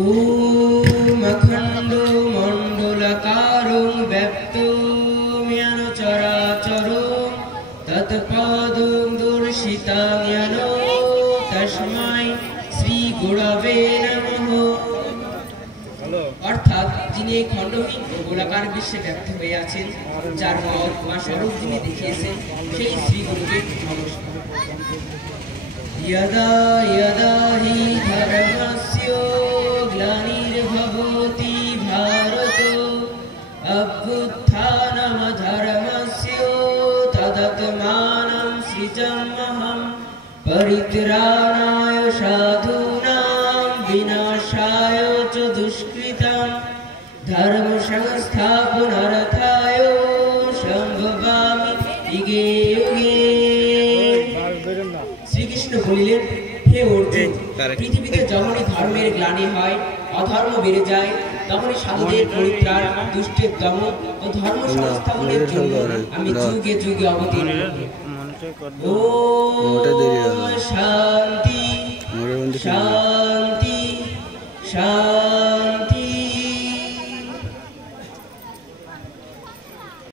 ওম অখণ্ড মণ্ডলাকারং ব্যপ্তং yen চরাচরং তৎপদং দর্শিতাং yen তস্मै Shri গুরবে নমঃ। অর্থাৎ যিনি এই খণ্ডহীন ও গোলাকার বিশ্বে ব্যক্ত হয়ে আছেন, যার পথ বা স্বরূপ যিনি দেখিয়েছেন, সেই শ্রী গুরুকে নমস্কার। यदा यदा हि धर्मस्य ग्लानिर्भवति भारत अभ्युत्थानमधर्मस्य तदात्मानं सृजाम्यहं परित्राणाय साधूनां विनाशाय च दुष्कृतां धर्म संस्थापनार्थाय सम्भवामि युगे युगे। শ্রীকৃষ্ণ বলিলেন, হে অর্জুন, পৃথিবীতে যখনই ধর্মের গ্লানি হয়, অধর্ম বেড়ে যায়, তখনই সাধুদের পরিত্রাণ, দুষ্টের দমন ও ধর্ম সংস্থাপনের জন্য আমি যুগে যুগে অবতীর্ণ হই। ওম শান্তি শান্তি শান্তি।